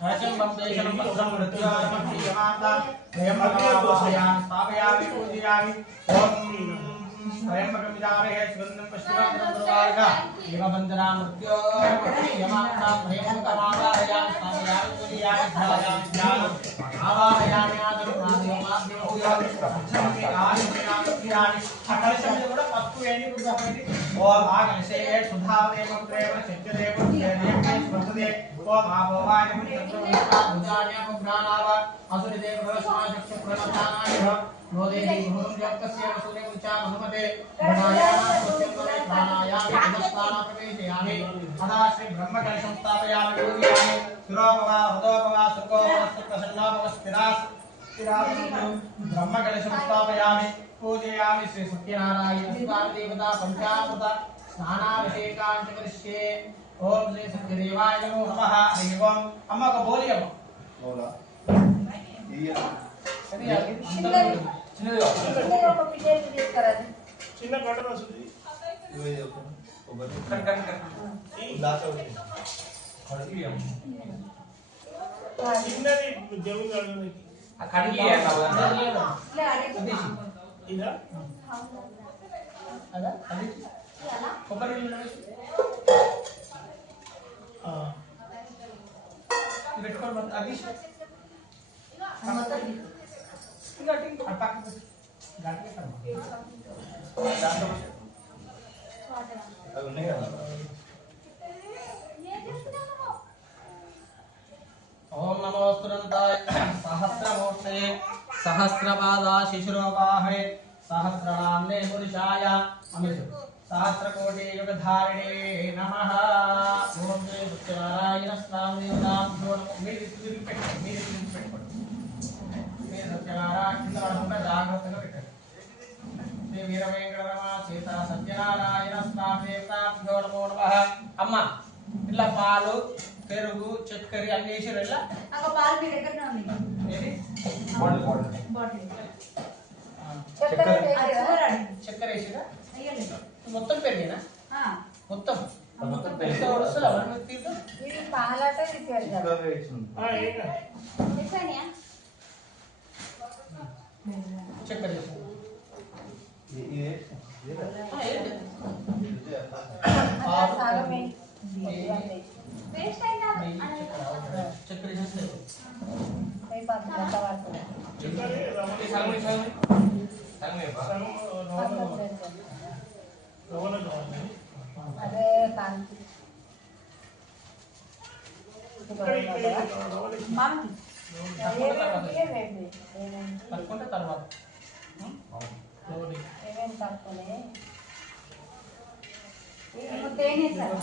नरसिंहं देशनं भद्रं मृत्युवारमं यमाता त्र्यम्बकं स्थापयामि पूजयामि ओम त्र्यम्बकं विदामहे सुगन्धं पुष्टिवर्धनं दुर्वार्गा देववन्दनां मृत्योर्मुक्ति यमाता त्र्यम्बकमादारयामि स्थापयामि पूजयामि ध्यायामि ध्यानम् आवाहयामि आदरमाद्यमाद्यमूयामि अक्षंति आयुष्यामि अकलशमिद కూడా పసుపు వేయండి గుర్తుపెట్టుకోండి ఓం ఆగణశే సుధాదేవం ప్రేమ చక్రదేవం దేవం స్వస్దే ఓం ఆభవాయ పుత్రప్రభుజాన్య పురాణావ అసురదేవ భవస్మాచక్ష ప్రణతానాయ నోదేవి భూం జక్తస్య సూర్యముచా మనుమతే ప్రణాయామ సత్యమనే ప్రాణాయామి అదస్థాన ప్రవేశయామి అదా శ్రీ బ్రహ్మకలశం స్థాపయామి పూజయామి సురోపవా హృదోపవా సుఖోపవస్తు ప్రసన్నోపవస్థిరాస్ ब्रह्मकलशं स्थापयामि पूजयामि श्री सत्यनारायण देवता पंचामृत स्नानाभिषेकान् च करिष्ये ओम श्री सत्यदेवाय नमो नमः हरि ओम अम्मा को बोलिए अम्मा बोला చిన్న కట్టన వస్తుంది చిన్నది జమీన్ అడగడానికి కడిగి ఇదా అదా అది కొబ్బరి పెట్టుకోండి అది ओम नमो स्तुरंताय सहस्रमूर्ते सहस्रपादा शिशिरोपाहे सहस्रनाम्ने पुरुषाय अमित सहस्रकोटि युगधारिणे नमः ओम श्री सत्यनारायण स्वामी देवताभ्यो మీరు సత్యనారాయణ జాగ్రత్తగా పెట్టండి శ్రీ వీర వెంకటరమ సీత సత్యనారాయణ స్వామి దేవతాభ్యో నమో నమః అమ్మ ఇలా పాలు పెరుగు చక్కెర అన్ని వేసి రెల్ల అక్క పాలు మీ దగ్గరనే ఉంది ఏది బాటిల్ చక్కెర వేసిరా అయ్యలేదు మొత్తం పెరిగేనా మొత్తం మొత్తం వస్తుందా మరి తీర్థం ఇది పాలాట ఇది పెరుగు ఏనా చక్కెర వేసి సాగమే వేస్ట్ అయినా చక్కెర వేసి పై పాత్ర వాడుతున్నా అదే కాంతి పట్టుకుంటే తర్వాత ఏమేమి తక్కువనే తేనె సార్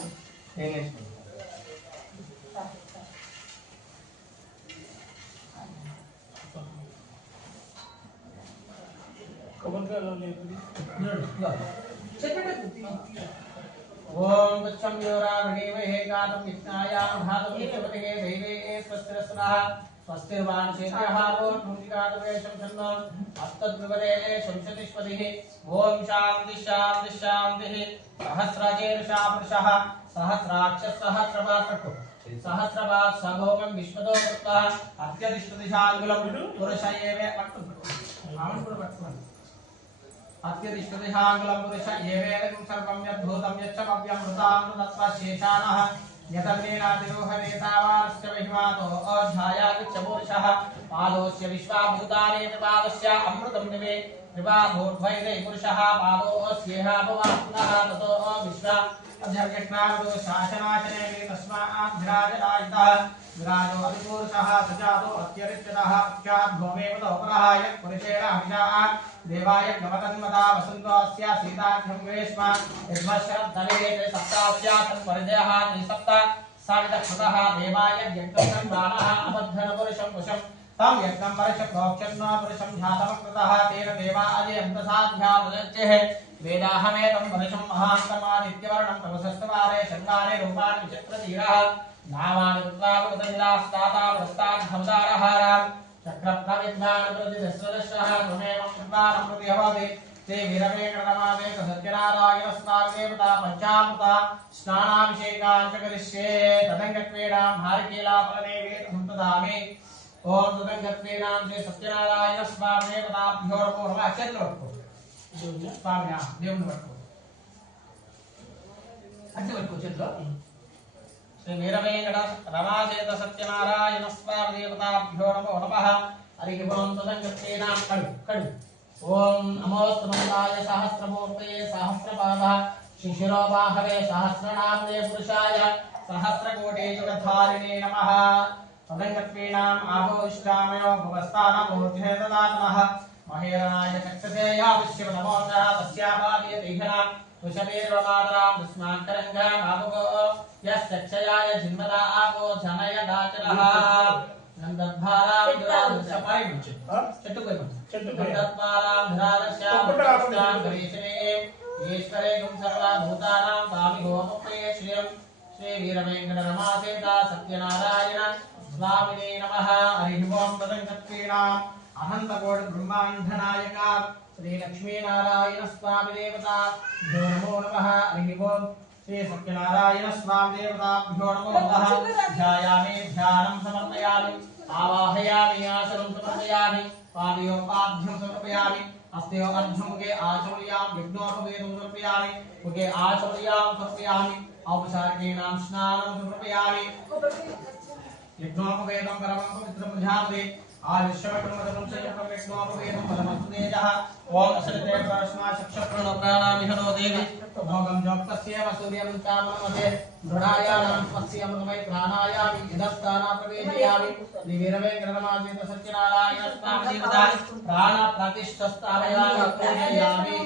ओम बच्चम योरावणीमहे गातं विष्णायां भागं विष्णुपते देवे स्वस्तिरस्वनः स्वस्तिर्वाणशेषः भूमिकादवेशं छन्नो अस्तद्विवरे शंसतिष्पतिः ओम शान्ति शान्ति शान्तिः सहस्रजेर्षा पुरुषः सहस्राक्षः सहस्रपात्रको सहस्रपात् सभोगं विश्वतो कृत्वा अत्यधिष्ठतिशाङ्गुलं पुरुषयेवे पट्टु अत्यधिष्ठतिशाङ्गुलं पुरुष एवेदं सर्वं यद्भूतं यच्चमव्यमृतामृतत्व शेषानः यतन्नेनातिरोहनेतावास्य महिमातो अध्यायागच्छपुरुषः पादोस्य विश्वाभूतानि त्रिपादस्य अमृतं निवे त्रिपादोर्ध्वैरे पुरुषः पादोस्येह भवात्मनः ततो विश्वा अध्यर्घटनावदो शासनाचने तस्मात् विराजराजितः विराजो अधिपुरुषः सजातो अत्यरिच्यतः अख्याद्भूमेवदोपरः यत् पुरुषेण अभिजाः देवाय गमतन्मता वसन्तोऽस्य सीताख्यं वेश्म यद्वश्रद्धने सप्तास्यात् परिदयः त्रिसप्त सावितक्षतः देवाय यज्ञं बाणः अबद्धनपुरुषं पुरुषं तं यज्ञं वर्ष प्रोक्षन्नो पुरुषं ध्यातमकृतः तेन देवाय अन्तसाध्यातचेः वेदाहमेतं वर्षं महान्तमादित्यवर्णं तमसस्तवारे शङ्गारे रूपाणि विचित्रधीरः नामानि कृत्वावृतनिलास्ताता प्रस्ताद्धवतारहाराम् चक्रप्रविद्वान् प्रतिदस्रदशः त्वमेवं कृत्वानं प्रतिहवति శ్రీ వీరవేంకటరమాదేవ సత్యనారాయణ స్వామి దేవతా పంచామృత స్నానాభిషేకాంచ కరిష్యే తదంగత్వేనాం హారికేలాఫలదేవే సంతదామి ఓం తదంగత్వేనాం శ్రీ సత్యనారాయణ స్వామి దేవతాభ్యో నమో నమః అక్షంతలు పట్టుకో స్వామి దేవుని పట్టుకో అక్షంతలు పట్టుకో చేతిలో శ్రీ వీరవేంకట రమాదేవ సత్యనారాయణ స్వామి దేవతాభ్యో నమో నమః హరి ఓం తదంగత్వేనాం కడు ఓం నమోస్తమంతాయ సహస్రమూర్తయే సహస్రపాదః శిశిరోవాహవే సహస్రనామ్నే పురుషాయ సహస్రకోటియుగధారిణే నమః తదంగత్వేనాం ఆభోష్టామయో భవస్థానమూర్ధే దదాతమః మహేరణాయ చక్షసే యావిశ్యం నమోచ తస్యాపాదీయతైఘనా తుషమేర్వమాతరాం తస్మాకరంగా బాబుగో యశ్చక్షయాయ జిన్మదా ఆపో జనయదాచరః నందద్భారాం దురాదర్శపాయ చెట్టు పోయి నందద్భారాం దురాదర్శాం గరీషణే ఈశ్వరేకం సర్వభూతానాం తామి గోపప్రియే శ్రీయం శ్రీ వీరవేంకట రమాసేత సత్యనారాయణ స్వామినే నమః హరి ఓం తదంగత్వేనాం అనంతకోటి బ్రహ్మాండ నాయక శ్రీ లక్ష్మీనారాయణ స్వామి దేవతా నమో నమః హరి ఓం శ్రీ సత్యనారాయణ స్వామి దేవతాభ్యో నమో నమః ధ్యాయామి ధ్యానం సమర్పయామి ఆవాహయామి ఆసనం సమర్పయామి పాదయోపాభ్యం సమర్పయామి హస్తయో అర్ధముఖే ఆచమయామి విఘ్నోపవేదం సమర్పయామి ముఖే ఆచమయామి సమర్పయామి ఔపచారికేణాం స్నానం సమర్పయామి విఘ్నోపవేదం పరమం పవిత్రం ప్రజాపతే ఆయుష్యవకర్మదం సంయుక్తం విఘ్నోపవేదం పరమస్తుతేజః ఓం అసరితే పరస్మా చక్షప్రణో ప్రాణామిహనో దేవి భోగం జోక్తస్యేవ సూర్యం చామనమతే దృఢాయానాం స్వస్యమృతమై ప్రాణాయామి యదస్థానా ప్రవేశయామి శ్రీ వీరవేంకటరమాదేవ సత్యనారాయణ స్వామి దేవతా ప్రాణ ప్రతిష్ఠస్థాపయామి పూజయామి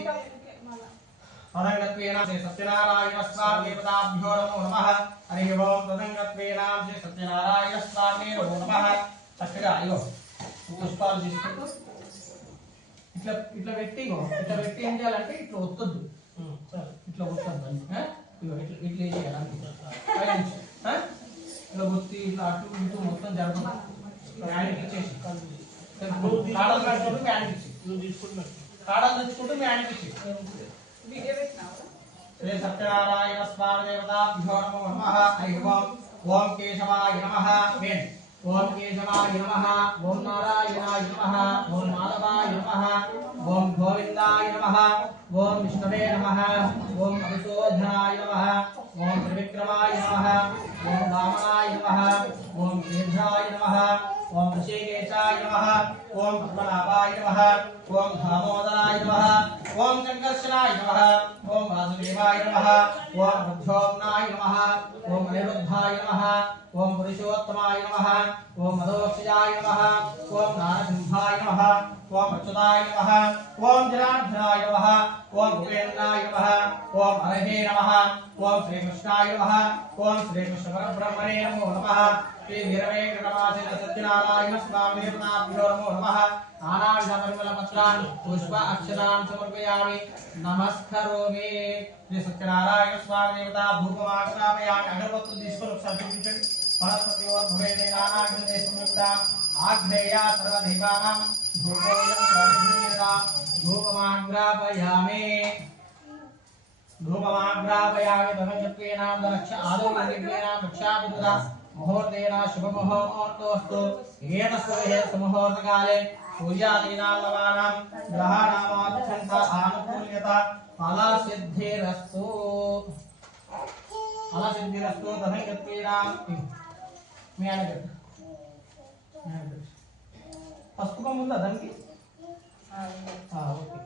తదంగత్వేన శ్రీ సత్యనారాయణ స్వామి దేవతాభ్యో నమో నమః హరి ఓం తదంగత్వేన శ్రీ సత్యనారాయణ స్వామి నమో నమః చక్కగా ఇగో పుష్పాలు తీసుకుంటూ ఇట్లా ఇట్లా పెట్టి ఇట్లా పెట్టి ఏం చేయాలంటే ఇట్లా ఒత్తొద్దు ఇట్లా ఒత్తద్దు ఇగో ఇట్లా ఇట్లా చేయాలి ఇట్లా ఒత్తి ఇట్లా అటు ఇటు మొత్తం జరగదు ఫ్యాన్కి ఇచ్చేసి కాడలు కట్టుకుంటూ ఫ్యాన్కి ఇచ్చి కాడలు తెచ్చుకుంటూ ఫ్యాన్కి ఇచ్చి శ్రీ సత్యనారాయణ స్వామి దేవతాభ్యో నమో నమః హరి ఓం కేశవాయ నమః వేణ్ ఓం కేశవాయ నమః ఓం నారాయణాయ నమః ఓం మాధవాయ నమః ఓం గోవిందాయ నమః ఓం విష్ణవే నమః ఓం అభిశోధనాయ నమః ఓం త్రివిక్రమాయ నమః ఓం వామనాయ నమః ఓం దీర్ఘాయ నమః ఓం ఋషికేశాయ నమః ఓం పద్మనాభాయ నమః ఓం దామోదరాయ నమః ఓం సంకర్షణాయ నమః ఓం వాసుదేవాయ నమః ఓం రుద్రోమ్నాయ నమః ఓం అనిరుద్ధాయ నమః ఓం పురుషోత్తమాయ నమః ఓం మధోక్షజాయ నమః ఓం నారసింహాయ నమః ఓం అచ్యుతాయ నమః ఓం జనార్దనాయ నమః ఓం భూపేంద్రాయ నమః ఓం హరహే నమః ఓం శ్రీకృష్ణాయ నమః ఓం శ్రీకృష్ణ పరబ్రహ్మణే నమో నమః శ్రీ వీరవేంకటరమాదేవ సత్యనారాయణ స్వామి దేవతాభ్యో నమో నమః నానావిధ పరిమళ పత్రాన్ని పుష్ప అక్షరాన్ని సమర్పయామి నమస్కరోమి శ్రీ సత్యనారాయణ స్వామి దేవత భూపమాక్షాపయామి అగరబత్తులు తీసుకొని ఒకసారి చూపించండి వనస్పతియో భవేదే నానాగ్నే సంయుక్త ఆగ్నేయ సర్వదేవానాం ధూపోయం ప్రతిష్ఠిత ధూపమాగ్రాపయామి తదంగత్వేనాం దక్ష ఆదో నిర్విఘ్నేనాం రక్షాభిదుద ముహూర్తేన శుభముహూర్తోస్తు ఏన స్వహే సుముహూర్తకాలే సూర్యాదీనాం నవానాం గ్రహాణామాత్యంత ఆనుకూల్యత ఫలసిద్ధిరస్తు తదంగత్వేనాం మీ ఆయన పుస్తకం ఉందా దానికి ఓకే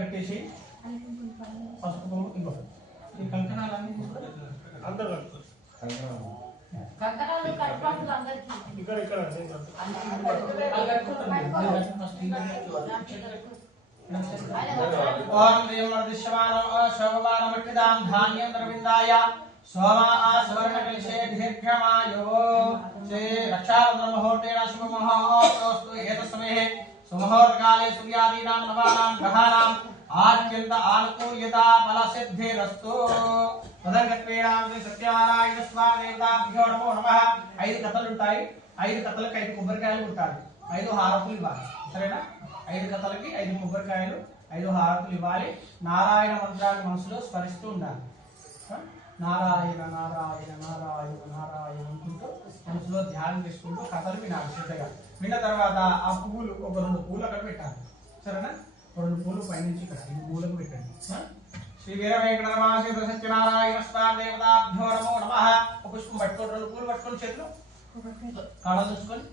కట్టేసి పసుపు ఇంకో ఈ కంకణాలన్నీ అందరూ ఇక్కడ ఇక్కడ ఓం దేవవర్ధిష్యమానో శోభమానమక్షిదాం ధాన్యం ద్రవిందాయ सोमा सुवर्णकलशे दीर्घमायो श्री रक्षाबन्धनमुहूर्तेन शुभमुहूर्तोऽस्तु एतत्समये सुमुहूर्तकाले सूर्यादीनां नवानां ग्रहाणाम् आद्यन्त आनुकूल्यता फलसिद्धिरस्तु तदङ्गत्वेन सत्यनारायण स्वामी देवताभ्यो नमो नमः 5 కథలు ఉంటాయి 5 కథలకు 5 కొబ్బరికాయలు ఉంటాయి 5 హారతులు ఇవ్వాలి సరేనా 5 కథలకి 5 కొబ్బరికాయలు 5 హారతులు ఇవ్వాలి నారాయణ మంత్రాన్ని మనసులో స్మరిస్తూ ఉండాలి నారాయణ నారాయణ నారాయణ నారాయణ అనుకుంటూ మనసులో ధ్యానం చేసుకుంటూ కథలు వినాలి శ్రద్ధగా విన్న తర్వాత ఆ పువ్వులు ఒక 2 పూలు అక్కడ పెట్టాలి సరేనా 2 పూలు పైనుంచి ఇక్కడ 5 పూలకు పెట్టండి శ్రీ వీర వెంకటరమాశివ సత్యనారాయణ స్వామి దేవతాభ్యో నమో నమః ఒక పుష్పం పట్టుకొని 2 పూలు పట్టుకొని చేతిలో కాళ్ళ చూసుకొని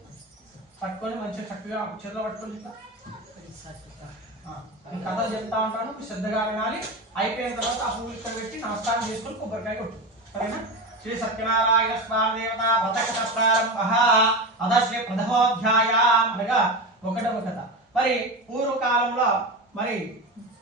పట్టుకొని మంచిగా చక్కగా చేతిలో పట్టుకొని నేను కథలు చెప్తా ఉంటాను శ్రద్ధగా వినాలి అయిపోయిన తర్వాత ఆ పువ్వులు ఇక్కడ పెట్టి నమస్కారం చేసుకొని కొబ్బరికాయ కొట్టు సరేనా శ్రీ సత్యనారాయణ స్వామి దేవత వ్రతకథ ప్రారంభ అద శ్రీ ప్రథమోధ్యాయం అనగా 1వ కథ మరి పూర్వకాలంలో మరి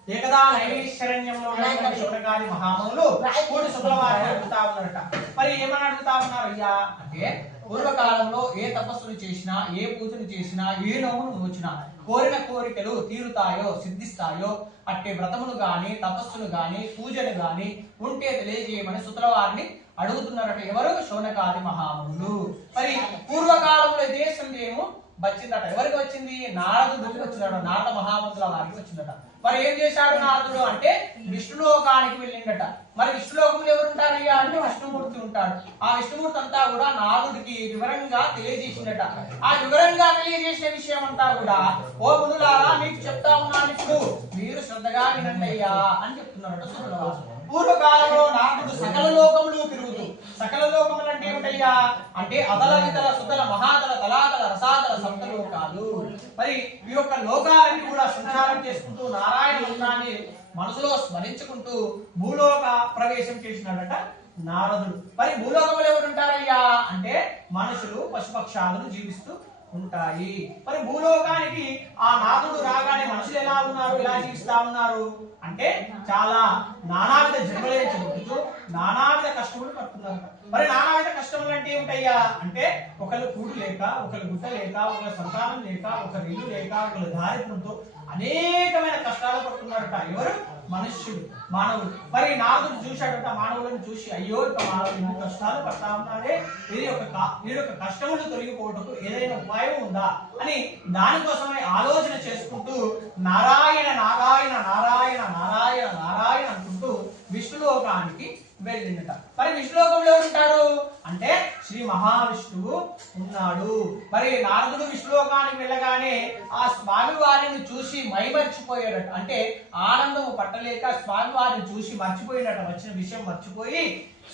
ఏకదా నైవేశ్వరణ్యంలో ఉన్నటువంటి శౌనకాది మహామునులు కోటి శుక్రవారం అడుగుతా ఉన్నారట మరి ఏమని అడుగుతా ఉన్నారు అయ్యా అంటే పూర్వకాలంలో ఏ తపస్సును చేసినా ఏ పూజను చేసినా ఏ నోమును వచ్చినా కోరిన కోరికలు తీరుతాయో సిద్ధిస్తాయో అట్టే వ్రతమును గాని తపస్సును గాని పూజను గాని ఉంటే తెలియజేయమని శుక్రవారిని అడుగుతున్నారట ఎవరు శౌనకాది మహామునులు మరి పూర్వకాలంలో ఇదే సందేహము వచ్చిందట ఎవరికి వచ్చింది నారదుడికి వచ్చిందట నారద మహామంతుల వారికి వచ్చిందట మరి ఏం చేశాడు నారదుడు అంటే విష్ణులోకానికి వెళ్ళిందట మరి విష్ణులోకంలో ఎవరు ఉంటారయ్యా అంటే విష్ణుమూర్తి ఉంటాడు ఆ విష్ణుమూర్తి అంతా కూడా నారదుడికి వివరంగా తెలియజేసిందట ఆ వివరంగా తెలియజేసిన విషయం అంతా కూడా ఓ మునులారా మీకు చెప్తా ఉన్నాను ఇప్పుడు మీరు శ్రద్ధగా వినండి అయ్యా అని చెప్తున్నారట శుక్రవారం పూర్వకాలంలో నారదుడు సకల లోకములు తిరుగుతూ సకల లోకములు అంటే ఏమిటయ్యా అంటే అదల వితల సుతల మహాదల తలాదల రసాదల సప్తలోకాలు మరి ఈ యొక్క లోకాలన్నీ కూడా సంచారం చేసుకుంటూ నారాయణ మంత్రాన్ని మనసులో స్మరించుకుంటూ భూలోక ప్రవేశం చేసినాడట నారదుడు మరి భూలోకంలో ఎవరు ఉంటారయ్యా అంటే మనుషులు పశుపక్షాలను జీవిస్తూ ఉంటాయి మరి భూలోకానికి ఆ నారదుడు రాగానే మనుషులు ఎలా ఉన్నారు ఎలా జీవిస్తా ఉన్నారు అంటే చాలా నానావిధ జన్మలే చెబుతూ నానావిధ కష్టములు పడుతున్నారు మరి నానావిధ కష్టములు అంటే ఏమిటయ్యా అంటే ఒకళ్ళు కూడు లేక ఒకళ్ళు గుట్ట లేక ఒకళ్ళ సంతానం లేక ఒకరు ఇల్లు లేక ఒకళ్ళు దారిద్ర్యంతో అనేకమైన కష్టాలు పడుతున్నారట ఎవరు మనుష్యుడు మానవుడు మరి నారదుడు చూశాడట మానవులను చూసి అయ్యో ఇక మానవుడు ఎన్ని కష్టాలు పడతా ఉన్నారే వీరి యొక్క కష్టములు తొలగిపోవటకు ఏదైనా ఉపాయం ఉందా అని దానికోసమే ఆలోచన చేసుకుంటూ నారాయణ నారాయణ నారాయణ నారాయణ నారాయణ అనుకుంటూ విష్ణులోకానికి వెళ్ళిందట మరి విష్ణులోకంలో ఎవరు ఉంటారు అంటే శ్రీ మహావిష్ణువు ఉన్నాడు మరి నారదుడు విష్ణులోకానికి వెళ్ళగానే ఆ స్వామి వారిని చూసి మైమర్చిపోయాడట అంటే ఆనందము పట్టలేక స్వామి వారిని చూసి మర్చిపోయినట వచ్చిన విషయం మర్చిపోయి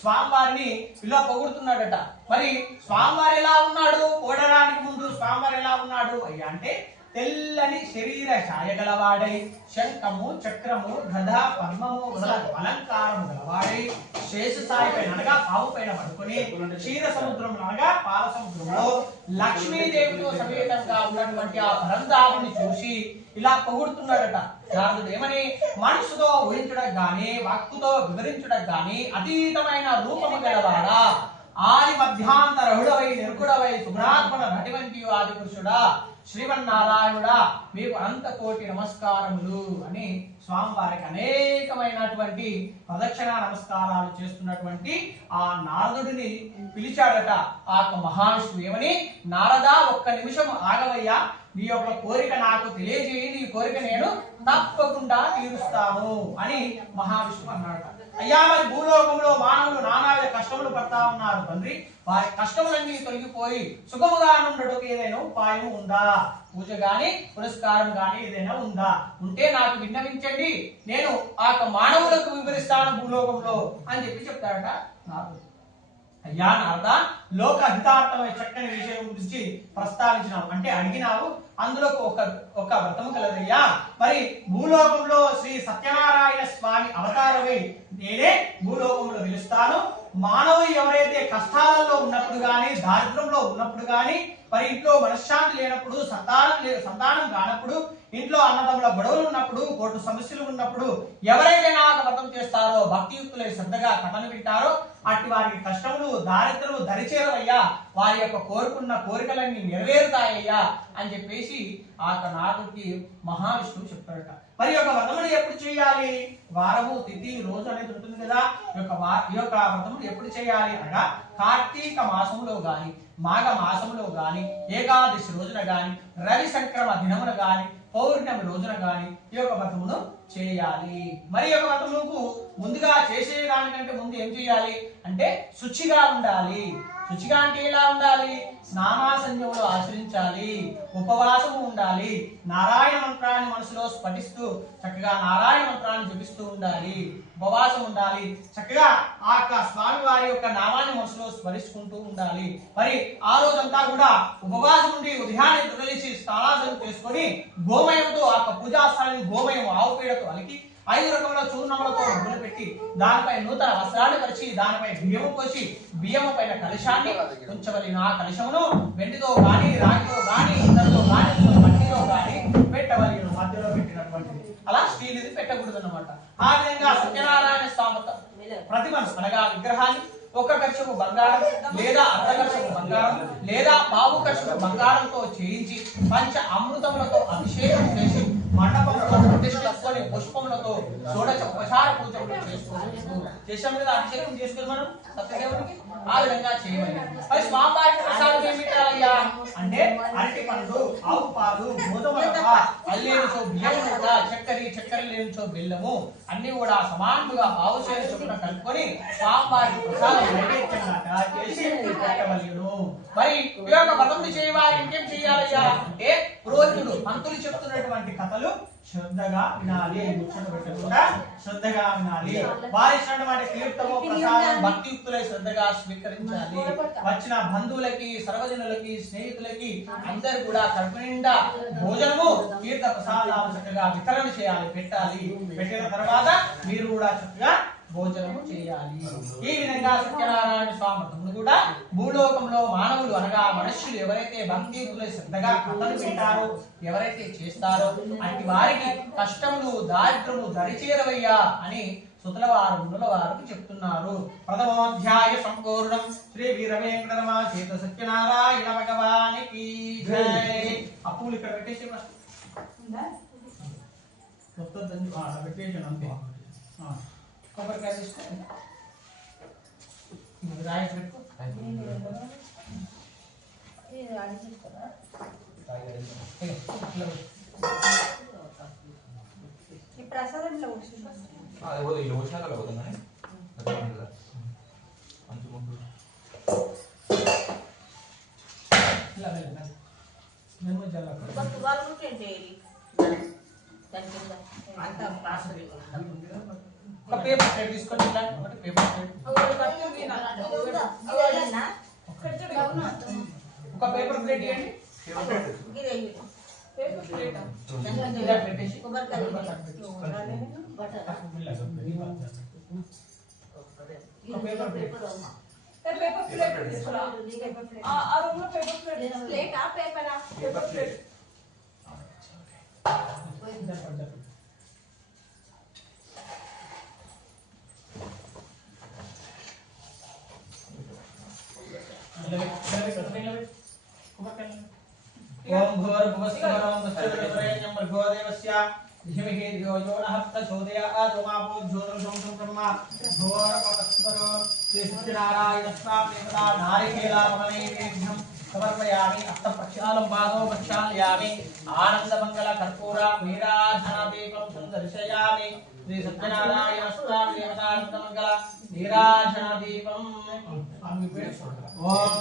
స్వామివారిని ఇలా పొగుడుతున్నాడట మరి స్వామివారు ఎలా ఉన్నాడు పొగడడానికి ముందు స్వామివారు ఎలా ఉన్నాడు అయ్యా అంటే తెల్లని శరీర ఛాయ గలవాడై శంఖము చక్రము గద పద్మము అలంకారము గలవాడై శేషసాయి పైన అనగా పాము పైన పడుకొని క్షీర సముద్రం అనగా పాల సముద్రంలో లక్ష్మీదేవితో సమేతంగా ఉన్నటువంటి ఆ పరంధాముని చూసి ఇలా పొగుడుతున్నాడట నారదుడు ఏమని మనసుతో ఊహించడం గాని వాక్కుతో వివరించడం గాని అతీతమైన రూపము గలవాడా ఆది మధ్యాంతరహుడవై నిర్గుడవై సుగుణాత్మన నటివంటి ఆది పురుషుడా శ్రీమన్నారాయణుడా మీకు అనంత కోటి నమస్కారములు అని స్వామివారికి అనేకమైనటువంటి ప్రదక్షిణ నమస్కారాలు చేస్తున్నటువంటి ఆ నారదుడిని పిలిచాడట ఆ మహావిష్ణువు ఏమని నారదా ఒక్క నిమిషం ఆగవయ్యా నీ యొక్క కోరిక నాకు తెలియజేయి నీ కోరిక నేను తప్పకుండా తీరుస్తాను అని మహావిష్ణువు అన్నాడట అయ్యా మరి భూలోకంలో మానవులు నానావిధ కష్టములు పడతా ఉన్నారు తండ్రి వారి కష్టములన్నీ తొలగిపోయి సుఖముగా ఉండటకు ఏదైనా ఉపాయం ఉందా పూజ గాని పురస్కారం గాని ఏదైనా ఉందా ఉంటే నాకు విన్నవించండి నేను ఆ మానవులకు వివరిస్తాను భూలోకంలో అని చెప్పి చెప్తాడట నారదుడు అయ్యా నారదా లోక హితార్థమైన చక్కని విషయం గురించి ప్రస్తావించినావు అంటే అడిగినావు అందులో ఒక వ్రతము కలదయ్యా మరి భూలోకంలో శ్రీ సత్యనారాయణ స్వామి అవతారమై నేనే భూలోకంలో వెలుస్తాను మానవులు ఎవరైతే కష్టాలలో ఉన్నప్పుడు గాని దారిద్ర్యంలో ఉన్నప్పుడు గాని మరి ఇంట్లో మనశ్శాంతి లేనప్పుడు సంతానం కానప్పుడు ఇంట్లో అన్నదమ్ముల గొడవలు ఉన్నప్పుడు, కోర్టు సమస్యలు ఉన్నప్పుడు ఎవరైతే నాకు వ్రతం చేస్తారో, భక్తియుక్తులై శ్రద్ధగా కథను వింటారో అట్టి వారికి కష్టములు దారిద్రము దరిచేరవయ్యా, వారి యొక్క కోరుకున్న కోరికలన్నీ నెరవేరుతాయ్యా అని చెప్పేసి ఆ నారదుడికి మహావిష్ణువు చెప్తాడట. మరి యొక్క వ్రతములు ఎప్పుడు చేయాలి? వారము, తిథి, రోజు అనేది ఉంటుంది కదా. ఈ యొక్క వ్రతములు ఎప్పుడు చేయాలి అనగా కార్తీక మాసములో గాని, మాఘ మాసములో గాని, ఏకాదశి రోజున గాని, రవి సంక్రమ దినమున గాని, పౌర్ణమి రోజున గాని ఈ యొక్క వ్రతమును చేయాలి. మరి యొక్క వ్రతములకు ముందుగా చేసేదానికంటే ముందు ఏం చేయాలి అంటే శుచిగా ఉండాలి. శుచిగా అంటే ఎలా ఉండాలి? స్నానాసంధ్యములు ఆచరించాలి, ఉపవాసము ఉండాలి, నారాయణ మంత్రాన్ని మనసులో స్ఫటిస్తూ చక్కగా నారాయణ మంత్రాన్ని జపిస్తూ ఉండాలి, ఉపవాసం ఉండాలి, చక్కగా ఆ స్వామి వారి యొక్క నామాన్ని మనసులో స్మరించుకుంటూ ఉండాలి. మరి ఆ రోజంతా కూడా ఉపవాసం ఉండి ఉదయాన్నే నిద్రలేసి స్నానాసనం చేసుకొని గోమయంతో ఆ పూజా స్థలాన్ని గోమయం ఆవు పేడతో అలికి 5 రకముల చూర్ణములతో ముగ్గులు పెట్టి దానిపై నూతన వస్త్రాన్ని పరిచి దానిపై బియ్యము పోసి బియ్యము పైన కలశాన్ని ఉంచవలెను. ఆ కలశమును వెండితో గాని, రాగితో గాని, ఇతరుతో గాని, మట్టితో గాని పెట్టవలెను. మధ్యలో పెట్టినటువంటిది అలా స్టీల్ ఇది పెట్టకూడదు అన్నమాట. ఆ విధంగా సత్యనారాయణ స్వామి ప్రతిమను అనగా విగ్రహాన్ని 1 కలశము బంగారం లేదా అర్ధ కలశము బంగారం లేదా పావు కలశము బంగారంతో చేయించి పంచ అమృతములతో అభిషేకం చేసి మండపంలో ప్రతిష్ఠించుకొని పుష్పములతో షోడశ ఉపచార పూజలు చేసాం కదా. అభిషేకం చేసుకుని మనం సత్యదేవుడికి ఆ విధంగా చేయమని. మరి స్వామివారికి ప్రసాదం ఏమి పెట్టాలయ్యా అంటే అరటి పండు, ఆవు పాలు, గోధుమ రవ్వ, అల్లేనిచో బియ్యం, చక్కెర లేనిచో బెల్లము అన్ని కూడా సమానంగా పావు చేరు చొప్పున కలుపుకొని స్వామివారికి ప్రసాదం నైవేద్యంగా చేసి పెట్టవలెను. మరి ఈ యొక్క వ్రతం చేయవారు ఇంకేం చేయాలయ్యా అంటే పురోహితుడు పంతులు చెప్తున్నటువంటి కథలు శ్రద్ధగా వినాలి, ముచ్చట పెట్టకుండా శ్రద్ధగా వినాలి. వారి ఇచ్చినటువంటి తీర్థము ప్రసాదం భక్తియుక్తులై శ్రద్ధగా స్వీకరించాలి. వచ్చిన బంధువులకి, సర్వజనులకి, స్నేహితులకి అందరు కూడా కడుపు నిండా భోజనము, తీర్థ ప్రసాదాలు చక్కగా వితరణ చేయాలి, పెట్టాలి. పెట్టిన తర్వాత మీరు కూడా చక్కగా భోజనము చేయాలి. ఈ విధంగా సత్యనారాయణ స్వామి వ్రతమును కూడా భూలోకంలో మానవులు అనగా మనుష్యులు ఎవరైతే భక్తియుక్తులై శ్రద్ధగా కథలు వింటారో, ఎవరైతే చేస్తారో అట్టి వారికి కష్టములు దారిద్రము దరిచేరవయ్యా అని సుతలవారు మునులవారు చెప్తున్నారు. ప్రథమోధ్యాయ సంపూర్ణం. శ్రీ వీరవేంకటరమ చేత సత్యనారాయణ భగవానికి జై. అప్పులు ఇక్కడ పెట్టేసి పెట్టేసాను అంతే. కొబ్బరికాయ తీసుకోండి, రాయి పెట్టుకో. ఈ ప్రసాదంలో ఒక పేపర్ ప్లేట్ తీసుకొని ఒకటి పేపర్ ప్లేట్, ఒక పేపర్ ప్లేట్ ఇవ్వండి. పెట్టేసి ఓం భూర్భువస్సువరం తస్సవితుర్వరేణ్యం భర్గో దేవస్య ధీమహి ధియో యో నః ప్రచోదయాత్. ఓమాపో జ్యోతిర్గం బ్రహ్మ భూర్భువస్సువరం శ్రీ సత్యనారాయణ స్వామి దేవతా నారికేళామనైవేద్యం సమర్పయామి. అష్టప్రక్షాళం పాదో ప్రక్షాళయామి. ఆనందమంగళ కర్పూర నీరాజనాదీపం సందర్శయామి. శ్రీ సత్యనారాయణ స్వామి దేవతానందమంగళ నీరాజనాదీపం. ఓం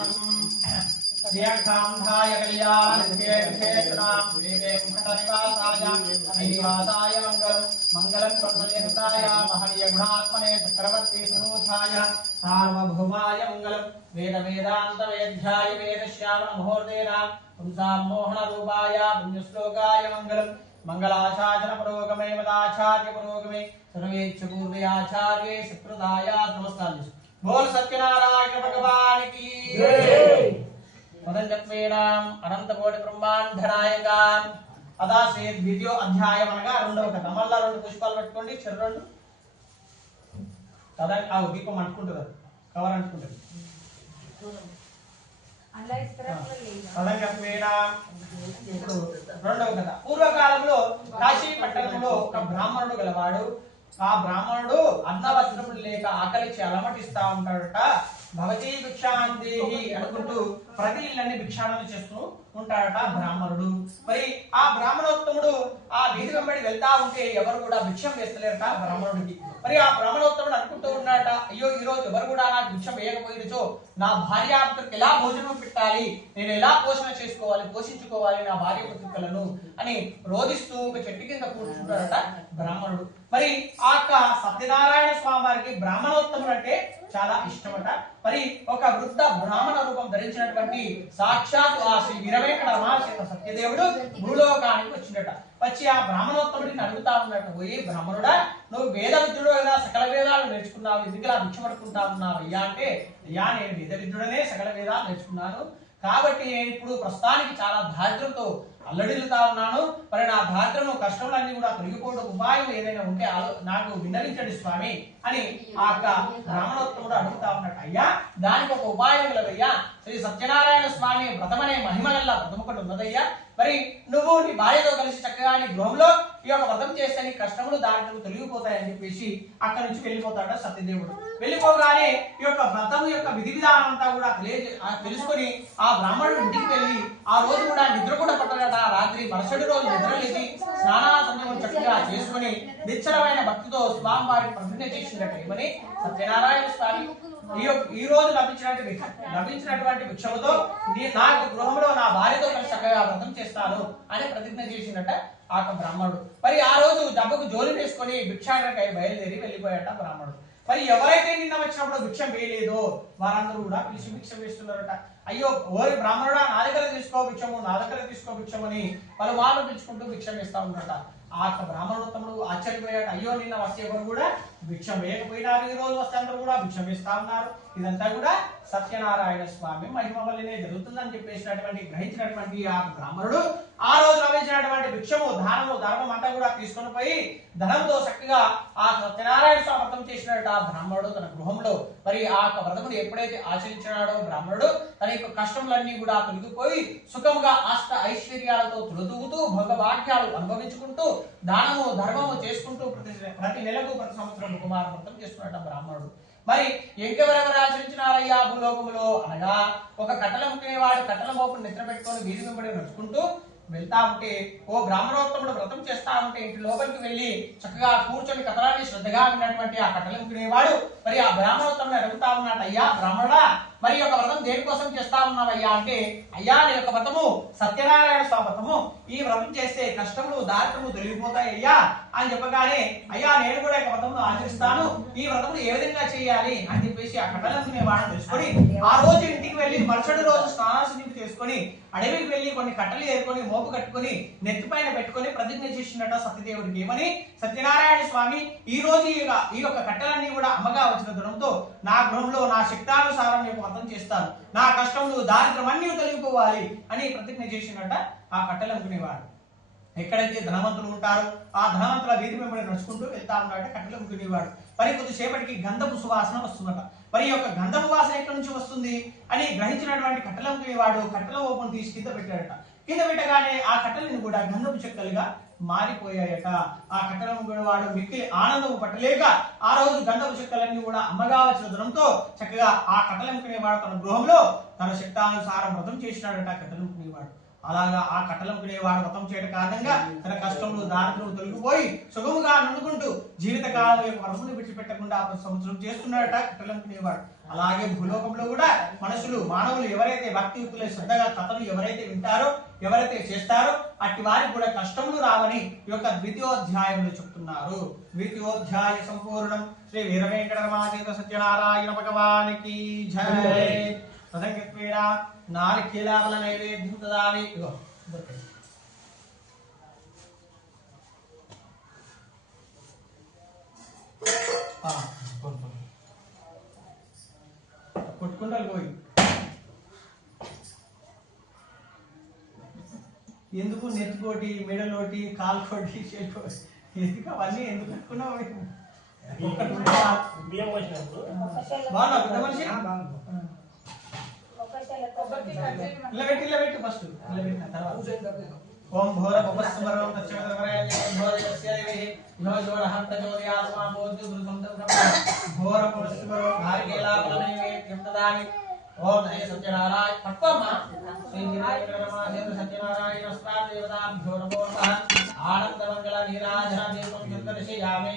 శ్రీయంకాంధాయ కళ్యాణనిధేనాం శ్రీ వెంకటనివాసాయ శ్రీనివాసాయ మంగళం. మంగళం ప్రసన్నతాయ మహనీయ గుణాత్మనే చక్రవర్తి సునూథాయ సార్వభౌమాయ మంగళం. వేద వేదాంత వేద్యాయ వేదశ్యామ ముహూర్తేన పుంసాం మోహన రూపాయ పుణ్యశ్లోకాయ మంగళం. మంగళాచార్య పురోగమే మదాచార్య పురోగమే సర్వేచ్ఛ పూర్వే ఆచార్యే శత్రుదాయ. నమస్కారం. బోల్ సత్యనారాయణ భగవానికి జై. మదంజత్వేనాం అనంతకోటి బ్రహ్మాండ నాయకాం అదాసే ద్వితీయ అధ్యాయం అనగా రెండవ కథ. మళ్ళా 2 పుష్పాలు పట్టుకోండి, చెర్రు కదా. ఆ దీపం అంటుకుంటుంది, కవర్ అంటుకుంటుంది. ఇప్పుడు రెండవ కథ. పూర్వకాలంలో కాశీ పట్టణంలో ఒక బ్రాహ్మణుడు గలవాడు. ఆ బ్రాహ్మణుడు అన్నవస్త్రములు లేక ఆకలిచి అలమటిస్తా ఉంటాడట. భవతీ భిక్షాందేహి అనుకుంటూ ప్రతి ఇళ్ళని భిక్షాటన చేస్తూ ఉంటాడట బ్రాహ్మణుడు. మరి ఆ బ్రాహ్మణోత్తముడు ఆ వీధి వెంబడి వెళ్తా ఉంటే ఎవరు కూడా భిక్షం వేస్తలేరట బ్రాహ్మణుడికి. మరి ఆ బ్రాహ్మణోత్తముడు అనుకుంటూ ఉన్నాడట, అయ్యో ఈ రోజు ఎవరు కూడా నాకు భిక్షం వేయకపోయినచో నా భార్యాపుత్రికి ఎలా భోజనం పెట్టాలి, నేను ఎలా పోషించుకోవాలి నా భార్య పుత్రికలను అని రోధిస్తూ ఒక చెట్టు కింద కూర్చుంటాడట బ్రాహ్మణుడు. మరి ఆ సత్యనారాయణ స్వామి వారికి బ్రాహ్మణోత్తముడు అంటే చాలా ఇష్టమట. మరి ఒక వృద్ధ బ్రాహ్మణ రూపం ధరించినటువంటి సాక్షాత్ ఆ శ్రీ వీరవేంకట రమాచేత సత్యదేవుడు భూలోకానికి వచ్చిందట. వచ్చి ఆ బ్రాహ్మణోత్తముడిని అడుగుతా ఉన్నట్టు, పోయి బ్రాహ్మణుడా, నువ్వు వేద విద్యుడు కదా, సకల వేదాలు నేర్చుకున్నావు, ఎందుకు ఇలా భిక్ష పడుకుంటా ఉన్నావు అయ్యా అంటే, అయ్యా నేను వేద విద్యుడనే సకల వేదాలు నేర్చుకున్నాను, కాబట్టి నేను ఇప్పుడు ప్రస్తుతానికి చాలా దారిద్ర్యంతో అల్లడిల్లుతా ఉన్నాను. మరి నా దారిద్ర్యము కష్టములన్నీ కూడా తొలగిపోవడం ఉపాయం ఏదైనా ఉంటే నాకు విన్నవించండి స్వామి అని ఆ బ్రాహ్మణోత్తముడు అడుగుతా ఉన్నాడు. అయ్యా దానికి ఒక ఉపాయం కలదయ్యా, శ్రీ సత్యనారాయణ స్వామి వ్రతమనే మహిమ గల్ల వ్రతం ఒకటి ఉన్నదయ్యా. మరి నువ్వు నీ భార్యతో కలిసి చక్కగా నీ గృహంలో ఈ యొక్క వ్రతం చేస్తే నీ కష్టములు దారిద్ర్యం తొలగిపోతాయని చెప్పేసి అక్కడి నుంచి వెళ్ళిపోతాడు సత్యదేవుడు. వెళ్ళిపోగానే ఈ యొక్క వ్రతం యొక్క విధి విధానం అంతా కూడా తెలుసుకొని ఆ బ్రాహ్మణుడు ఇంటికి వెళ్ళి ఆ రోజు కూడా నిద్ర కూడా పట్టడట. రాత్రి మరుసటి రోజు నిద్ర లేచి స్నానాసంధ్యం చక్కగా చేసుకుని నిశ్చలమైన భక్తితో స్వామి వారికి ప్రతిజ్ఞ చేసిందట. ఏమని, సత్యనారాయణ స్వామి ఈ రోజు లభించినటువంటి భిక్షముతో నాకు గృహంలో నా భార్యతో కలిసి చక్కగా వ్రతం చేస్తాను అని ప్రతిజ్ఞ చేసిందట ఆ బ్రాహ్మణుడు. మరి ఆ రోజు దెబ్బకు జోలి వేసుకొని భిక్షాటనకై బయలుదేరి వెళ్ళిపోయాట బ్రాహ్మణుడు. మరి ఎవరైతే నిన్న వచ్చినప్పుడు భిక్షం వేయలేదో వారందరూ కూడా పిలిచి భిక్ష వేస్తున్నారట. అయ్యో ఓరి బ్రాహ్మణుడా, నా దగ్గర తీసుకో భిక్షము, నా దగ్గర తీసుకో భిక్షము అని పలుమార్లు పిలుచుకుంటూ భిక్షం వేస్తా ఉన్నారట. ఆ బ్రాహ్మణోత్తముడు ఆశ్చర్యపోయాడు. అయ్యో నిన్న వస్తే ఎవరు కూడా భిక్షం వేయకపోయినారు, ఈ రోజు వస్తే అందరూ కూడా భిక్షం వేస్తా ఉన్నారు, ఇదంతా కూడా సత్యనారాయణ స్వామి మహిమ వల్లనే జరుగుతుందని చెప్పేసినటువంటి గ్రహించినటువంటి ఆ బ్రాహ్మణుడు ఆ రోజు లభించినటువంటి భిక్షము దానము ధర్మం అంతా కూడా తీసుకొని పోయి ధనంతో చక్కగా ఆ సత్యనారాయణ స్వామి వ్రతం చేసినట్టు ఆ బ్రాహ్మణుడు తన గృహంలో మరి ఆ వ్రతమును ఎప్పుడైతే ఆచరించినాడో బ్రాహ్మణుడు తన యొక్క కష్టములన్నీ కూడా తొలగిపోయి సుఖముగా అష్ట ఐశ్వర్యాలతో తులతూగుతూ భోగభాగ్యాలు అనుభవించుకుంటూ దానము ధర్మము చేసుకుంటూ ప్రతి నెలకు ప్రతి సంవత్సరం కుమార వ్రతం చేస్తున్నాడు బ్రాహ్మణుడు. మరి ఇంకెవరెవరు ఆచరించినారయ్యా భూలోకములో అనగా, ఒక కట్టెల ముక్కినవాడు కట్టెల మోపును నిద్ర పెట్టుకొని వీధి వెంబడి నడుచుకుంటూ వెళ్తా ఉంటే ఓ బ్రాహ్మణోత్తముడు వ్రతం చేస్తా ఉంటే ఇంటి లోపలికి వెళ్ళి చక్కగా కూర్చొని కథలాన్ని శ్రద్ధగా విన్నటువంటి ఆ కట్టెల ముక్కినవాడు మరి ఆ బ్రాహ్మణోత్తముని అడుగుతా ఉన్నాడు, అయ్యా బ్రాహ్మణుడా, మరి యొక్క వ్రతం దేనికోసం చేస్తా ఉన్నావయ్యా అంటే, అయ్యా నీ యొక్క వ్రతము సత్యనారాయణ స్వామి వ్రతము, ఈ వ్రతం చేస్తే కష్టములు దారిద్రము తొలగిపోతాయి అయ్యా అని చెప్పగానే, అయ్యా నేను కూడా యొక్క వ్రతమును ఆచరిస్తాను, ఈ వ్రతమును ఏ విధంగా చేయాలి అని చెప్పేసి ఆ కట్టెలనుకునే వాడిని తెలుసుకొని ఆ రోజు ఇంటికి వెళ్ళి మరుసటి రోజు స్నానాసనం చేసుకొని అడవికి వెళ్ళి కొన్ని కట్టెలు ఏరుకొని మోపు కట్టుకొని నెత్తిపైన పెట్టుకొని ప్రతిజ్ఞ చేసినట్ట సత్యదేవుడికి. ఏమని, సత్యనారాయణ స్వామి ఈ రోజు ఈ యొక్క కట్టెలన్నీ కూడా అమ్మగా వచ్చిన ధనంతో నా గృహంలో నా శక్తానుసారం నేను వ్రతం చేస్తాను, నా కష్టములు దారిద్రం అన్ని తొలగిపోవాలి అని ప్రతిజ్ఞ చేసినట్ట ఆ కట్టెలు అమ్ముకునేవాడు. ఎక్కడైతే ధనవంతులు ఉంటారో ఆ ధనవంతుల వీధి వెంబడి నడుచుకుంటూ వెళ్తా ఉన్నాడు కట్టెలు అమ్ముకునేవాడు. మరి కొద్దిసేపటికి గంధపు సువాసన వస్తుందట. మరి యొక్క గంధపు వాసన ఎక్కడి నుంచి వస్తుంది అని గ్రహించినటువంటి కట్టెలు అమ్ముకునేవాడు కట్టెల ఓపెన్ తీసి కింద పెట్టాడట. కింద పెట్టగానే ఆ కట్టెలను కూడా గంధపు చెక్కలుగా మారిపోయాయట. ఆ కట్టెల అమ్ముకునేవాడు మిక్కిలి ఆనందము పట్టలేక ఆ రోజు గంధపు చెక్కలన్నీ కూడా అమ్మగా వచ్చిన ధనంతో చక్కగా ఆ కట్టెలు అమ్ముకునేవాడు తన గృహంలో తన శక్తానుసారం వ్రతం చేసినాడట కట్టెలు అమ్ముకునేవాడు. అలాగా ఆ కట్టెలముకునేవాడు వ్రతం చేయడం కారణంగా తన కష్టములు దారిద్ర్యం తొలగిపోయి సుగముగా నడుకుంటూ జీవితకాలం యొక్క వ్రతమును విడిచిపెట్టకుండా ప్రతి సంవత్సరం చేస్తున్నాడట కట్టెలముకునేవాడు. అలాగే భూలోకంలో కూడా మానవులు ఎవరైతే భక్తియుక్తులై శ్రద్ధగా కథను ఎవరైతే వింటారో ఎవరైతే చేస్తారో అట్టి వారికి కూడా కష్టములు రావని ఈ యొక్క ద్వితీయోధ్యాయంలో చెప్తున్నారు. ద్వితీయోధ్యాయ సంపూర్ణం. శ్రీ వీరవేంకట రమాచేత సత్యనారాయణ భగవానికి జయ. తదంగత్వేన నారికేళావల నైవేద్యం దదామి. ఇగో కొట్టుకుంటారు పోయి ఎందుకు నెత్తికోటి మెడలోటి కాలుకోటి చేతికోటి ఎందుకు అవన్నీ ఎందుకు పెట్టుకున్నావు ఒక్కటి బియ్యం వచ్చినప్పుడు బాగున్నా పెద్ద మనిషి ఇలా పెట్టి ఫస్ట్ ఇలా పెట్టిన తర్వాత ఓం భోర ఉపస్మరం భోర ఉపస్మరం ఓం శ్రీ సత్యనారాయణ పట్టుకోమ్మ శ్రీ వీరేంద్రరమాదేవ సత్యనారాయణ స్వాదేవతాభ్యో నమో నమః ఆనందమంగళ నీరాజన దీపం సుందర్శయామి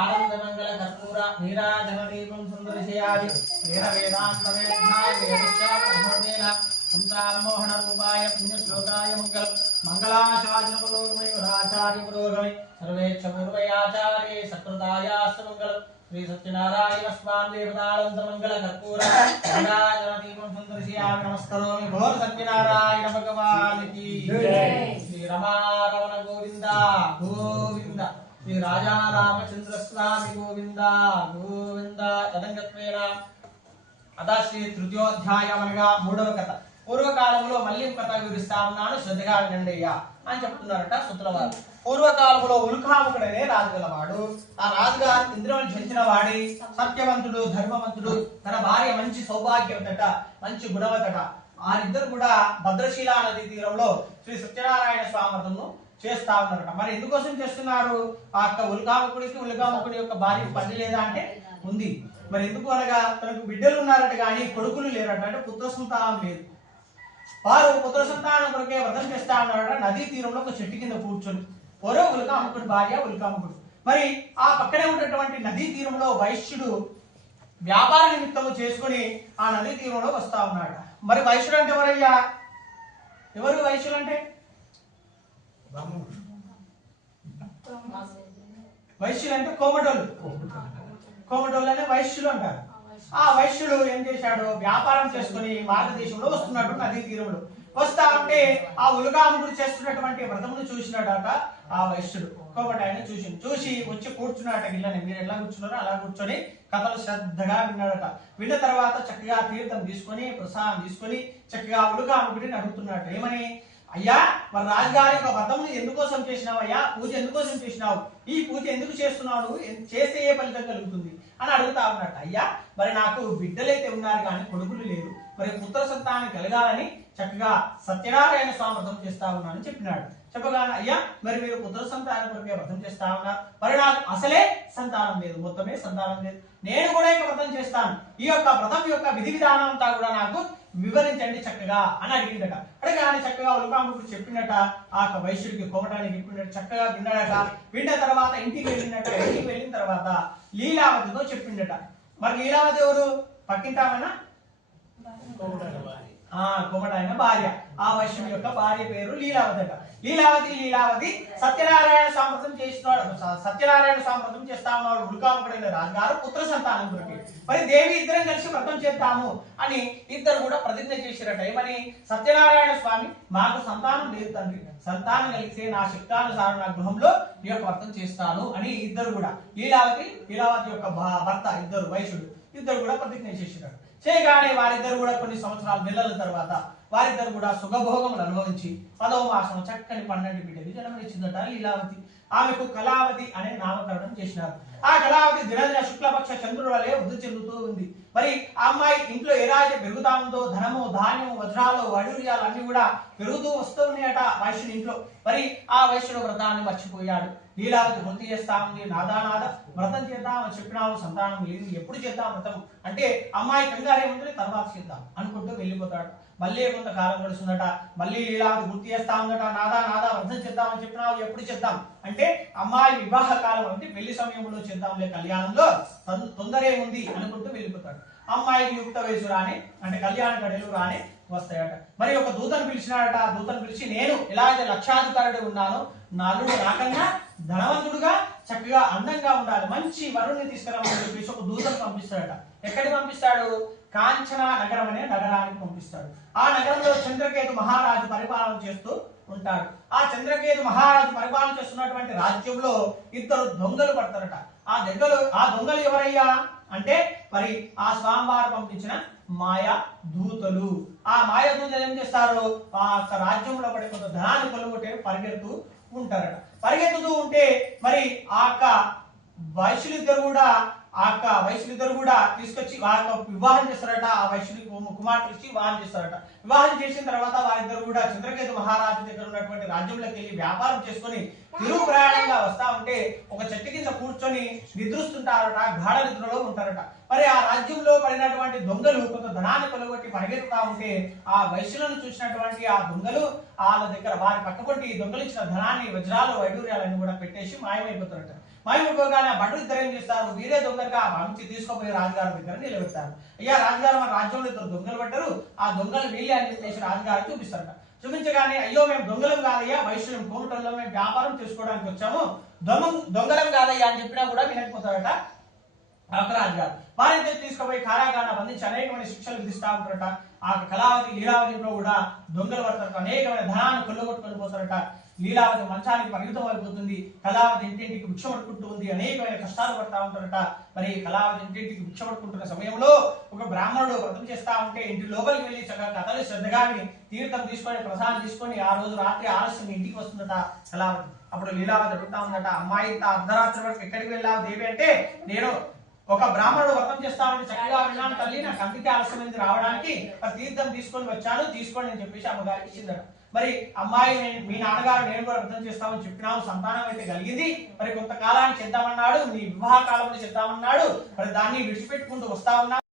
ఆనందమంగళ కర్పూర నీరాజన దీపం సుందర్శయామి వేద వేదాంత వేదాయ వేదశ్యామోహేన సంతామోహన రూపాయ పుణ్య శ్లోకాయ మంగళం మంగళాచార్య పురోగమై వరాచార్య పురోగమై సర్వేక్ష పూర్వయాచార్యే సకృతాయాస్తు మంగళం శ్రీ సత్యనారాయణ స్వామి దేవతానంద మంగళ కర్పూర నీరాజన దీపం సుందర్శయామి నమస్కరోమి భోర సత్యనారాయణ భగవానికి శ్రీ రమారమణ గోవింద గోవింద శ్రీ రాజా రామచంద్ర స్వామి గోవింద గోవింద తదంగత్వేన అదా శ్రీ తృతీయోధ్యాయం అనగా 3వ కథ పూర్వకాలంలో మళ్ళీ కథ వివరిస్తా ఉన్నాను శ్రద్ధగా వినండియ్యా అని చెప్తున్నారట సుతులవారు పూర్వకాలంలో ఉల్కాముకుడనే రాజు గలవాడు ఆ రాజుగారు ఇంద్రులను జయించిన వాడి సత్యవంతుడు ధర్మవంతుడు తన భార్య మంచి సౌభాగ్యవతట మంచి గుణవతట వారిద్దరు కూడా భద్రశీల నదీ తీరంలో శ్రీ సత్యనారాయణ స్వామి చేస్తా ఉన్నారట మరి ఎందుకోసం చేస్తున్నారు ఆ యొక్క ఉల్కాముకుడి యొక్క భార్య పని లేదా అంటే ఉంది మరి ఎందుకు అనగా తనకు బిడ్డలు ఉన్నారట కానీ కొడుకులు లేరట అంటే పుత్ర సంతానం లేదు వారు పుత్ర సంతానం కొరకే వ్రతం చేస్తా ఉన్నారట నదీ తీరంలో ఒక చెట్టు కింద కూర్చొని ఓరో ఉల్కాముకుడి భార్య ఉల్కాముకుడు మరి ఆ పక్కనే ఉన్నటువంటి నదీ తీరంలో వైశ్యుడు వ్యాపార నిమిత్తము చేసుకుని ఆ నదీ తీరంలో వస్తా ఉన్నాడు మరి వైశ్యుడు అంటే ఎవరయ్యా ఎవరు వైశ్యులు అంటే వైశ్యులు అంటే కోమటోళ్ళు అనే వైశ్యులు అంటారు ఆ వైశ్యుడు ఏం చేశాడు వ్యాపారం చేసుకుని భారతదేశంలో వస్తున్నాడు నదీ తీరంలో వస్తా ఉంటే ఆ ఉల్కాముకుడు చేస్తున్నటువంటి వ్రతమును చూసినాడట ఆ వైశ్యుడు కోమట ఆయన చూసి వచ్చి కూర్చున్నాడట ఇళ్ళని మీరు ఎలా కూర్చున్నారో అలా కూర్చొని కథలు శ్రద్ధగా విన్నాడట విన్న తర్వాత చక్కగా తీర్థం తీసుకొని ప్రసాదం తీసుకొని చక్కగా ఉల్కాముకుడిని అడుగుతున్నాడట ఏమని అయ్యా మరి రాజుగారి యొక్క వ్రతమును ఎందుకోసం చేసినావు అయ్యా పూజ ఎందుకోసం చేసినావు ఈ పూజ ఎందుకు చేస్తున్నావు చేస్తే ఏ ఫలితం కలుగుతుంది అని అడుగుతా ఉన్నట్టు అయ్యా మరి నాకు బిడ్డలైతే ఉన్నారు కానీ కొడుకులు లేరు మరి పుత్ర సంతానం కలగాలని చక్కగా సత్యనారాయణ స్వామి వ్రతం చేస్తా ఉన్నానని చెప్పినాడు చెప్పగానే అయ్యా మరి మీరు పుత్ర సంతానం కొరకే వ్రతం చేస్తా ఉన్నారు మరి నాకు అసలే సంతానం లేదు మొత్తమే సంతానం లేదు నేను కూడా ఇక వ్రతం చేస్తాను ఈ యొక్క వ్రతం యొక్క విధి విధానం అంతా కూడా నాకు వివరించండి చక్కగా అని అడిగిందట అడగానే చక్కగా ఉల్కాముకుడు చెప్పినట ఆ వైశ్యుడికి కోమటానికి చెప్పినట్టు చక్కగా విన్నాడట విన్న తర్వాత ఇంటికి వెళ్ళినట్ట ఇంటికి వెళ్ళిన తర్వాత లీలావతితో చెప్పిండట మరి లీలావతి ఎవరు పక్కింటామన్నా కోమటాయన భార్య ఆ వైశ్యుడి యొక్క భార్య పేరు లీలావతి అట లీలావతి సత్యనారాయణ స్వామి చేస్తా ఉన్నాడు ఉల్కాముకుడైన రాజుగారు పుత్ర సంతానం గురించి మరి దేవి ఇద్దరం కలిసి వ్రతం చేద్దాము అని ఇద్దరు కూడా ప్రతిజ్ఞ చేసిరట ఏమని సత్యనారాయణ స్వామి మాకు సంతానం లేదు తండ్రి సంతానం కలిగితే నా శక్తానుసారం నా గృహంలో ఈ యొక్క వ్రతం చేస్తాను అని ఇద్దరు కూడా లీలావతి యొక్క భర్త ఇద్దరు వైశ్యుడు ఇద్దరు కూడా ప్రతిజ్ఞ చేసినారు చేయగానే వారిద్దరు కూడా కొన్ని సంవత్సరాల నెలల తర్వాత వారిద్దరు కూడా సుఖభోగములు అనుభవించి 10వ మాసం చక్కని 12 బిడ్డలు జన్మనిచ్చిందట లీలావతి ఆమెకు కళావతి అనే నామకరణం చేసినారు ఆ కళావతి దినదిన శుక్లపక్ష చంద్రుడు వలె వృద్ధి చెందుతూ ఉంది మరి ఆ అమ్మాయి ఇంట్లో ఎలాగైతే పెరుగుతా ఉందో ధనము ధాన్యము వజ్రాలు వైడూర్యాలు అన్ని కూడా పెరుగుతూ వస్తూ ఉన్నాయట వైశ్యుని ఇంట్లో మరి ఆ వైశ్యుడు వ్రతాన్ని మర్చిపోయాడు లీలావతి వృత్తి చేస్తా ఉంది నాదానాద వ్రతం చేద్దామని చెప్పినావు సంతానం లేదు ఎప్పుడు చేద్దాం వ్రతం అంటే అమ్మాయి కంగారే ఉంటుంది తర్వాత చేద్దాం అనుకుంటూ వెళ్ళిపోతాడు మళ్ళీ కొంతకాలం గడుస్తుందట మళ్ళీ లీలావతి గుర్తు చేస్తా ఉందట నాదా వ్రతం చేద్దామని చెప్పినావు ఎప్పుడు చేద్దాం అంటే అమ్మాయి వివాహ కాలం అంటే పెళ్లి సమయంలో చేద్దాంలే కళ్యాణంలో తొందరే ఉంది అనుకుంటూ వెళ్ళిపోతాడు అమ్మాయికి యుక్త వయసు రాని అంటే కళ్యాణ గడులు రాని వస్తాయట మరి ఒక దూతను పిలిచినాడట దూతను పిలిచి నేను ఎలా అయితే లక్షాధికారుడు ఉన్నానో నా అల్లుడు నాకన్నా ధనవంతుడుగా చక్కగా అందంగా ఉండాలి మంచి వరుణ్ణి తీసుకురామని చెప్పేసి ఒక దూతను పంపిస్తాడట ఎక్కడికి పంపిస్తాడు కాంచన నగరం అనే నగరానికి పంపిస్తాడు ఆ నగరంలో చంద్రకేతు మహారాజు పరిపాలన చేస్తూ ఉంటాడు ఆ చంద్రకేతు మహారాజు పరిపాలన చేస్తున్నటువంటి రాజ్యంలో ఇద్దరు దొంగలు పడతారట ఆ దొంగలు ఎవరయ్యా అంటే మరి ఆ స్వామివారు పంపించిన మాయా దూతలు. ఆ మాయా దూతలు ఏం చేస్తారు, ఆ యొక్క రాజ్యంలో పడే కొంత ధనాన్ని కొలుగొట్టే పరిగెడుతూ ఉంటారట. పరిగెత్తుతూ ఉంటే మరి ఆ యొక్క వైశ్యులిద్దరు కూడా తీసుకొచ్చి వారి వివాహం చేస్తారట. ఆ వైశ్యుని కుమార్తె ఇచ్చి వివాహం చేస్తారట. వివాహం చేసిన తర్వాత వారిద్దరు కూడా చంద్రకేతు మహారాజు దగ్గర ఉన్నటువంటి రాజ్యంలోకి వెళ్ళి వ్యాపారం చేసుకొని తిరుగు ప్రయాణంగా వస్తా ఉంటే ఒక చెట్టు కింద కూర్చొని నిద్రిస్తుంటారట, గాఢ నిద్రలో ఉంటారట. మరి ఆ రాజ్యంలో పడినటువంటి దొంగలు కొంత ధనాన్ని కొలగొట్టి పరిగెత్తుతా ఉంటే ఆ వైశ్యులను చూసినటువంటి ఆ దొంగలు వాళ్ళ దగ్గర వారి పట్టుకొట్టి దొంగలించిన ధనాన్ని, వజ్రాలు, వైడూర్యాలను కూడా పెట్టేసి మాయమైపోతారట. మాయమైపోగానే ఆ భటులు ఇద్దరు ఏం చేస్తారు, వీరే దొంగలుగా మంచి తీసుకుపోయి రాజుగారి దగ్గర నిలబెడతారు. అయ్యా రాజుగారు మన రాజ్యంలో ఇద్దరు దొంగలు పడ్డారు, ఆ దొంగలు వీళ్ళే అని చెప్పేసి రాజుగారు చూపిస్తారట. చూపించగానే అయ్యో మేము దొంగలం కాదయ్యా, వైశ్యులం కోమటంలో మేము వ్యాపారం చేసుకోవడానికి వచ్చాము, దొంగలం కాదయ్యా అని చెప్పినా కూడా వినకపోతారట రాజుగారు. వారితో తీసుకుపోయి కారాగాన బంధించి అనేకమైన శిక్షలు విధిస్తూ ఉంటారట. ఆ కళావతి లీలావతిలో కూడా దొంగలు పడతారట, అనేకమైన ధనాన్ని కొల్లగొట్టుకొని పోతారట. లీలావతి మంచానికి పరిమితం అయిపోతుంది, కళావతి ఇంటింటికి భిక్ష పట్టుకుంటూ ఉంది, అనేకమైన కష్టాలు పడతా ఉంటారట. మరి కళావతి ఇంటింటికి భిక్ష పట్టుకుంటున్న సమయంలో ఒక బ్రాహ్మణుడు వ్రతం చేస్తా ఉంటే ఇంటి లోపలికి వెళ్ళి చక్కగా కథలు శ్రద్ధగా తీర్థం తీసుకొని ప్రసాదం తీసుకొని ఆ రోజు రాత్రి ఆలస్యం ఇంటికి వస్తుందట కళావతి. అప్పుడు లీలావతి అడుగుతా ఉందట, అమ్మాయి ఇంత అర్ధరాత్రి వరకు ఎక్కడికి వెళ్ళావు దేవి అంటే, నేను ఒక బ్రాహ్మణుడు వ్రతం చేస్తామని చక్కగా విన్నాను తల్లి, నాకు అందుకే ఆలస్యమైంది రావడానికి, తీర్థం తీసుకొని వచ్చాను, తీసుకోండి అని చెప్పేసి అమ్మగారికి ఇచ్చిందట. మరి అమ్మాయి మీ నాన్నగారు నేను కూడా వ్రతం చేస్తామని చెప్పినాము, సంతానం అయితే కలిగింది, మరి కొంతకాలాన్ని చేద్దామన్నాడు, నీ వివాహ కాలంలో చేద్దామన్నాడు, మరి దాన్ని విడిచిపెట్టుకుంటూ వస్తా ఉన్నా